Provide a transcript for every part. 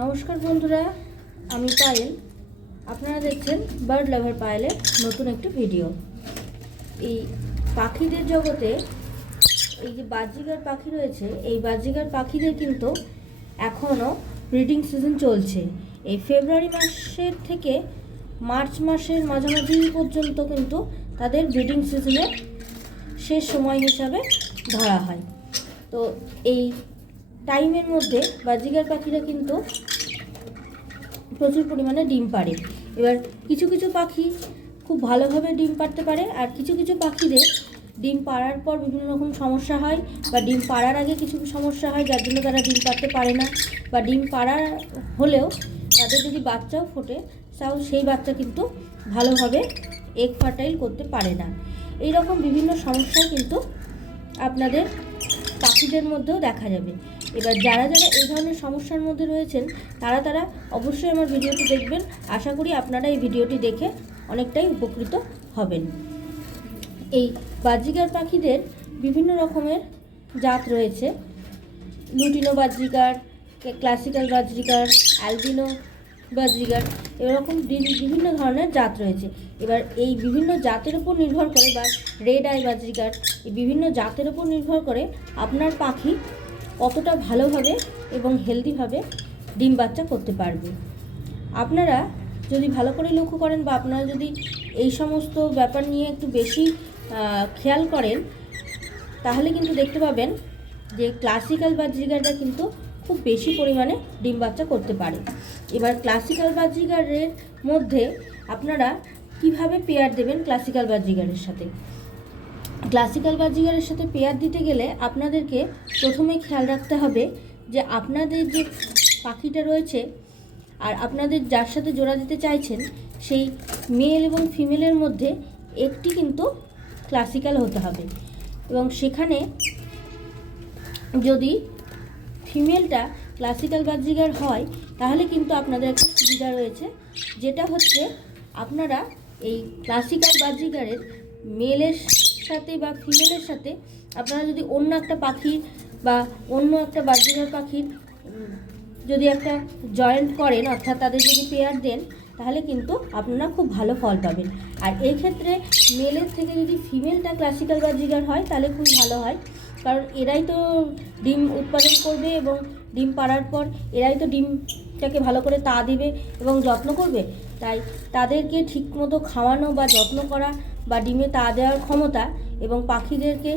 নমস্কার বন্ধুরা, আমি পায়েল। আপনারা দেখছেন বার্ড লাভার পায়েলের নতুন একটি ভিডিও। এই পাখিদের জগতে এই যে বাজরিগার পাখি রয়েছে, এই বাজরিগার পাখিদের কিন্তু এখনও ব্রিডিং সিজন চলছে। এই ফেব্রুয়ারি মাসের থেকে মার্চ মাসের মাঝামাঝি পর্যন্ত কিন্তু তাদের ব্রিডিং সিজনের শেষ সময় হিসাবে ধরা হয়। তো এই টাইমের মধ্যে বাজরিগার পাখিরা কিন্তু প্রচুর পরিমাণে ডিম পাড়ে। এবার কিছু কিছু পাখি খুব ভালোভাবে ডিম পাড়তে পারে, আর কিছু কিছু পাখিদের ডিম পাড়ার পর বিভিন্ন রকম সমস্যা হয়, বা ডিম পাড়ার আগে কিছু সমস্যা হয় যার জন্য তারা ডিম পাড়তে পারে না, বা ডিম পাড়া হলেও তাদের যদি বাচ্চাও ফোটে তাও সেই বাচ্চা কিন্তু ভালোভাবে এগ ফার্টাইল করতে পারে না। এই রকম বিভিন্ন সমস্যা কিন্তু আপনাদের পাখিদের মধ্যেও দেখা যাবে। এবার যারা যারা এই ধরনের সমস্যার মধ্যে রয়েছেন তারা অবশ্যই আমার ভিডিওটি দেখবেন। আশা করি আপনারা এই ভিডিওটি দেখে অনেকটাই উপকৃত হবেন। এই বাজরিগার পাখিদের বিভিন্ন রকমের জাত রয়েছে। Lutino budgerigar, classical budgerigar, albino budgerigar, এরকম বিভিন্ন ধরনের জাত রয়েছে। এবার এই বিভিন্ন জাতের উপর নির্ভর করে, বা রেড আই বাজরিগার, এই বিভিন্ন জাতের উপর নির্ভর করে আপনার পাখি কতটা ভালোভাবে এবং হেলদিভাবে ডিম বাচ্চা করতে পারবে। আপনারা যদি ভালো করে লক্ষ্য করেন, বা আপনারা যদি এই সমস্ত ব্যাপার নিয়ে একটু বেশি খেয়াল করেন, তাহলে কিন্তু দেখতে পাবেন যে ক্লাসিক্যাল বাজরিগাররা কিন্তু খুব বেশি পরিমাণে ডিম বাচ্চা করতে পারে। এবার ক্লাসিক্যাল বাজরিগারের মধ্যে আপনারা কিভাবে পেয়ার দেবেন ক্লাসিক্যাল বাজরিগারের সাথে। ক্লাসিক্যাল বাজরিগারের সাথে পেয়ার দিতে গেলে আপনাদেরকে প্রথমে খেয়াল রাখতে হবে যে আপনাদের যে পাখিটা রয়েছে আর আপনাদের যার সাথে জোড়া দিতে চাইছেন, সেই মেল এবং ফিমেলের মধ্যে একটি কিন্তু ক্লাসিক্যাল হতে হবে। এবং সেখানে যদি ফিমেলটা ক্লাসিক্যাল বাজরিগার হয় তাহলে কিন্তু আপনাদের একটা সুবিধা রয়েছে, যেটা হচ্ছে আপনারা এই ক্লাসিক্যাল বাজরিগারের মেলের সাথে বা ফিমেলের সাথে আপনারা যদি অন্য একটা পাখির বা অন্য একটা বাজরিগার পাখির যদি একটা জয়েন্ট করেন, অর্থাৎ তাদের যদি পেয়ার দেন, তাহলে কিন্তু আপনারা খুব ভালো ফল পাবেন। আর এই ক্ষেত্রে মেলের থেকে যদি ফিমেলটা ক্লাসিক্যাল বাজরিগার হয় তাহলে খুব ভালো হয়, কারণ এরাই তো ডিম উৎপাদন করবে এবং ডিম পাড়ার পর এরাই তো ডিমটাকে ভালো করে তা দেবে এবং যত্ন করবে। তাই তাদেরকে ঠিকমতো খাওয়ানো বা যত্ন করা বা ডিমে তা দেওয়ার ক্ষমতা এবং পাখিদেরকে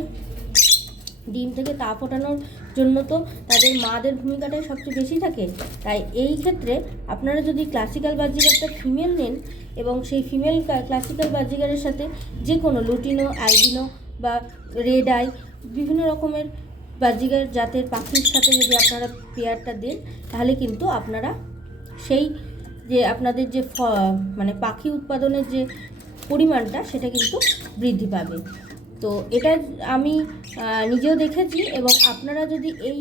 ডিম থেকে তা ফোটানোর জন্য তো তাদের মাদের ভূমিকাটাই সবচেয়ে বেশি থাকে। তাই এই ক্ষেত্রে আপনারা যদি ক্লাসিক্যাল বাজরিগারটা ফিমেল নেন এবং সেই ফিমেল ক্লাসিক্যাল বাজরিগারের সাথে যে কোনো লুটিনো, অ্যালবিনো বা রেড আই বিভিন্ন রকমের বাজরিগার জাতের পাখির সাথে যদি আপনারা পেয়ারটা দেন, তাহলে কিন্তু আপনারা সেই যে আপনাদের যে মানে পাখি উৎপাদনের যে পরিমাণটা সেটা কিন্তু বৃদ্ধি পাবে। তো এটা আমি নিজেও দেখেছি, এবং আপনারা যদি এই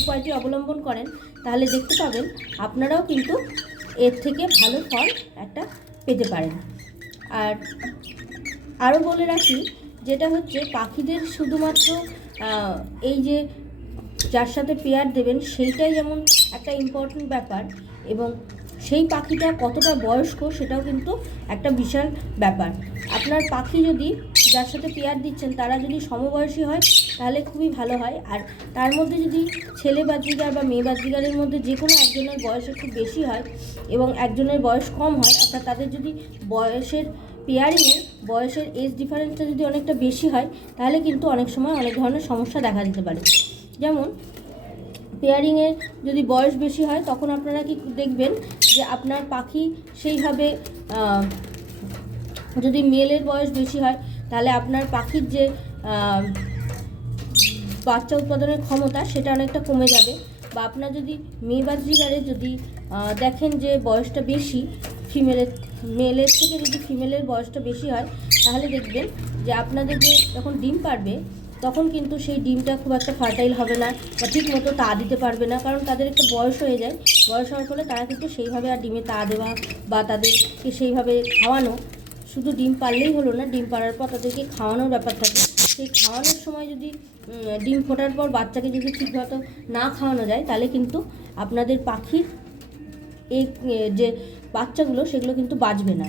উপায়টি অবলম্বন করেন তাহলে দেখতে পাবেন আপনারাও কিন্তু এর থেকে ভালো ফল একটা পেতে পারেন। আর আরও বলে রাখি, যেটা হচ্ছে পাখিদের শুধুমাত্র এই যে যার সাথে পেয়ার দেবেন সেইটাই যেমন একটা ইম্পর্টেন্ট ব্যাপার, এবং সেই পাখিটা কতটা বয়স্ক সেটাও কিন্তু একটা বিশাল ব্যাপার। আপনার পাখি যদি যার সাথে পেয়ার দিচ্ছেন তারা যদি সমবয়সী হয় তাহলে খুবই ভালো হয়। আর তার মধ্যে যদি ছেলে বাজরিগার বা মেয়ে বাজরিগারের মধ্যে যে কোনো একজনের বয়স একটু বেশি হয় এবং একজনের বয়স কম হয়, অর্থাৎ তাদের যদি বয়সের পেয়ারিংয়ের বয়সের এজ ডিফারেন্সটা যদি অনেকটা বেশি হয়, তাহলে কিন্তু অনেক সময় অনেক ধরনের সমস্যা দেখা দিতে পারে। যেমন পেয়ারিংয়ের যদি বয়স বেশি হয় তখন আপনারা কি দেখবেন যে আপনার পাখি সেইভাবে, যদি মেলের বয়স বেশি হয় তাহলে আপনার পাখির যে বাচ্চা উৎপাদনের ক্ষমতা সেটা অনেকটা কমে যাবে। বা আপনার যদি মেয়ে বাজরিগারে যদি দেখেন যে বয়সটা বেশি মেলের থেকে যদি ফিমেলের বয়সটা বেশি হয়, তাহলে দেখবেন যে আপনাদের যে যখন ডিম পারবে তখন কিন্তু সেই ডিমটা খুব একটা ফার্টাইল হবে না, বা ঠিক মতো তা দিতে পারবে না, কারণ তাদের একটা বয়স হয়ে যায়। বয়স হওয়ার ফলে তারা কিন্তু সেইভাবে আর ডিমে তা দেওয়া বা তাদেরকে সেইভাবে খাওয়ানো, শুধু ডিম পারলেই হলো না, ডিম পাড়ার পর তাদেরকে খাওয়ানোর ব্যাপার থাকে। সেই খাওয়ানোর সময় যদি ডিম ফোটার পর বাচ্চাকে যদি ঠিকমতো না খাওয়ানো যায়, তাহলে কিন্তু আপনাদের পাখির এই যে বাচ্চাগুলো সেগুলো কিন্তু বাঁচবে না।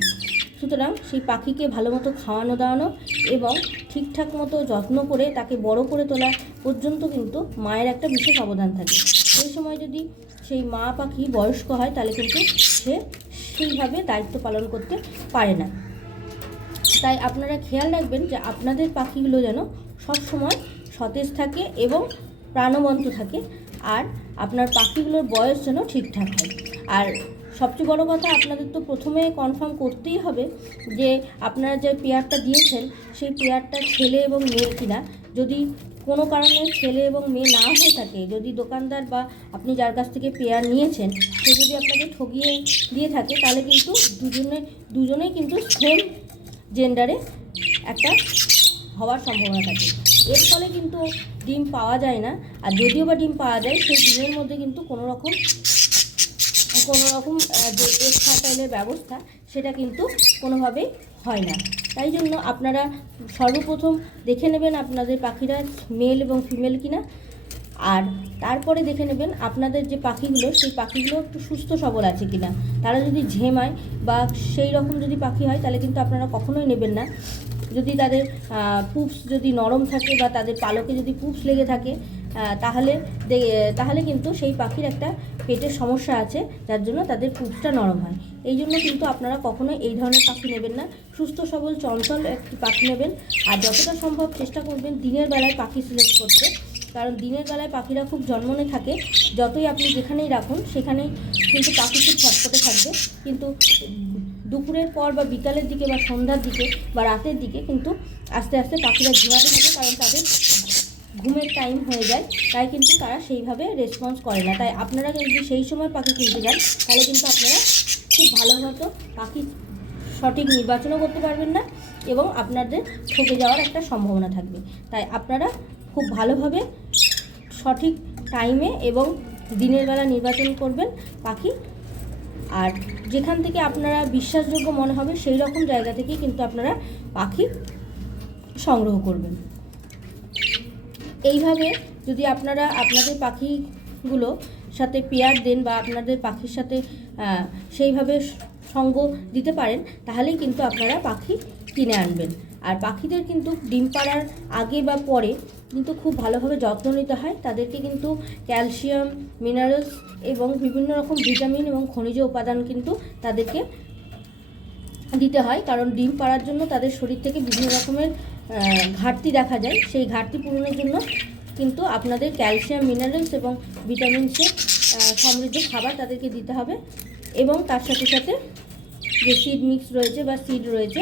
সুতরাং সেই পাখিকে ভালো মতো খাওয়ানো দাওয়ানো এবং ঠিকঠাক মতো যত্ন করে তাকে বড় করে তোলা পর্যন্ত কিন্তু মায়ের একটা বিশেষ অবদান থাকে। সেই সময় যদি সেই মা পাখি বয়স্ক হয় তাহলে কিন্তু সে সেইভাবে দায়িত্ব পালন করতে পারে না। তাই আপনারা খেয়াল রাখবেন যে আপনাদের পাখিগুলো যেন সবসময় সতেজ থাকে এবং প্রাণবন্ত থাকে, আর আপনার পাখিগুলোর বয়স যেন ঠিকঠাক হয়। আর সবচেয়ে বড় কথা, আপনাদের তো প্রথমে কনফার্ম করতেই হবে যে আপনারা যে পেয়ারটা দিয়েছেন সেই পেয়ারটা ছেলে এবং মেয়ে কিনা। যদি কোনো কারণে ছেলে এবং মেয়ে না হয়ে থাকে, যদি দোকানদার বা আপনি যার কাছ থেকে পেয়ার নিয়েছেন সে যদি আপনাকে ঠকিয়ে দিয়ে থাকে, তাহলে কিন্তু দুজনেই কিন্তু সেম জেন্ডারে একটা হওয়ার সম্ভাবনা থাকে। এর ফলে কিন্তু ডিম পাওয়া যায় না, আর যদিও বা ডিম পাওয়া যায় সেই ডিমের মধ্যে কিন্তু কোনো রকম যে এগ ফার্টাইলের ব্যবস্থা সেটা কিন্তু কোনোভাবেই হয় না। তাই জন্য আপনারা সর্বপ্রথম দেখে নেবেন আপনাদের পাখিরা মেল এবং ফিমেল কিনা, আর তারপরে দেখে নেবেন আপনাদের যে পাখিগুলো সেই পাখিগুলো একটু সুস্থ সবল আছে কিনা। তারা যদি ঝেমায় বা সেই রকম যদি পাখি হয় তাহলে কিন্তু আপনারা কখনোই নেবেন না। যদি তাদের পুপস যদি নরম থাকে বা তাদের পালকে যদি পুপস লেগে থাকে তাহলে কিন্তু সেই পাখির একটা পেটের সমস্যা আছে, যার জন্য তাদের পুপসটা নরম হয়। এই জন্য কিন্তু আপনারা কখনোই এই ধরনের পাখি নেবেন না। সুস্থ সবল চঞ্চল একটি পাখি নেবেন, আর যতটা সম্ভব চেষ্টা করবেন দিনের বেলায় পাখি সিলেক্ট করতে, কারণ দিনের বেলায় পাখিরা খুব জন্মনে থাকে। যতই আপনি যেখানেই রাখুন সেখানেই কিন্তু পাখি খুব ছটফটে থাকবে, কিন্তু দুপুরের পর বা বিকালের দিকে বা সন্ধ্যার দিকে বা রাতের দিকে কিন্তু আস্তে আস্তে পাখিরা ঘুমাতে থাকে, কারণ তাদের ঘুমের টাইম হয়ে যায়। তাই কিন্তু তারা সেইভাবে রেসপন্স করে না। তাই আপনারা যদি সেই সময় পাখি কিনতে যান তাহলে কিন্তু আপনারা খুব ভালো মতো পাখি সঠিক নির্বাচনও করতে পারবেন না এবং আপনাদের ঠকে যাওয়ার একটা সম্ভাবনা থাকবে। তাই আপনারা খুব ভালোভাবে সঠিক টাইমে এবং দিনের বেলা নির্বাচন করবেন পাখি, আর যেখান থেকে আপনারা বিশ্বাসযোগ্য মনে হবে সেই রকম জায়গা থেকেই কিন্তু আপনারা পাখি সংগ্রহ করবেন। এইভাবে যদি আপনারা আপনাদের পাখিগুলো সাথে পেয়ার দেন বা আপনাদের পাখির সাথে সেইভাবে সঙ্গ দিতে পারেন, তাহলেই কিন্তু আপনারা পাখি কিনে আনবেন। আর পাখিদের কিন্তু ডিম পাড়ার আগে বা পরে কিন্তু খুব ভালোভাবে যত্ন নিতে হয়। তাদেরকে কিন্তু ক্যালসিয়াম, মিনারেলস এবং বিভিন্ন রকম ভিটামিন এবং খনিজ উপাদান কিন্তু তাদেরকে দিতে হয়, কারণ ডিম পাড়ার জন্য তাদের শরীর থেকে বিভিন্ন রকমের ঘাটতি দেখা যায়। সেই ঘাটতি পূরণের জন্য কিন্তু আপনাদের ক্যালসিয়াম, মিনারেলস এবং ভিটামিনসে সমৃদ্ধ খাবার তাদেরকে দিতে হবে, এবং তার সাথে সাথে যে সিড মিক্স রয়েছে বা সিড রয়েছে,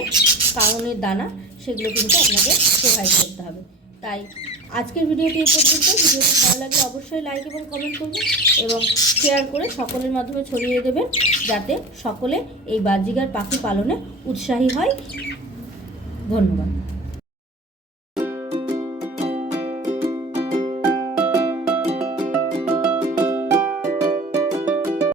কাউনের দানা, সেগুলো কিন্তু আপনাকে প্রোভাইড করতে হবে। তাই আজকের ভিডিওটি এই পর্যন্ত। ভিডিওটি ভালো লাগলে অবশ্যই লাইক এবং কমেন্ট করবেন এবং শেয়ার করে সকলের মাধ্যমে ছড়িয়ে দেবেন, যাতে সকলে এই বাজিগার পাখি পালনে উৎসাহী হয়। ধন্যবাদ।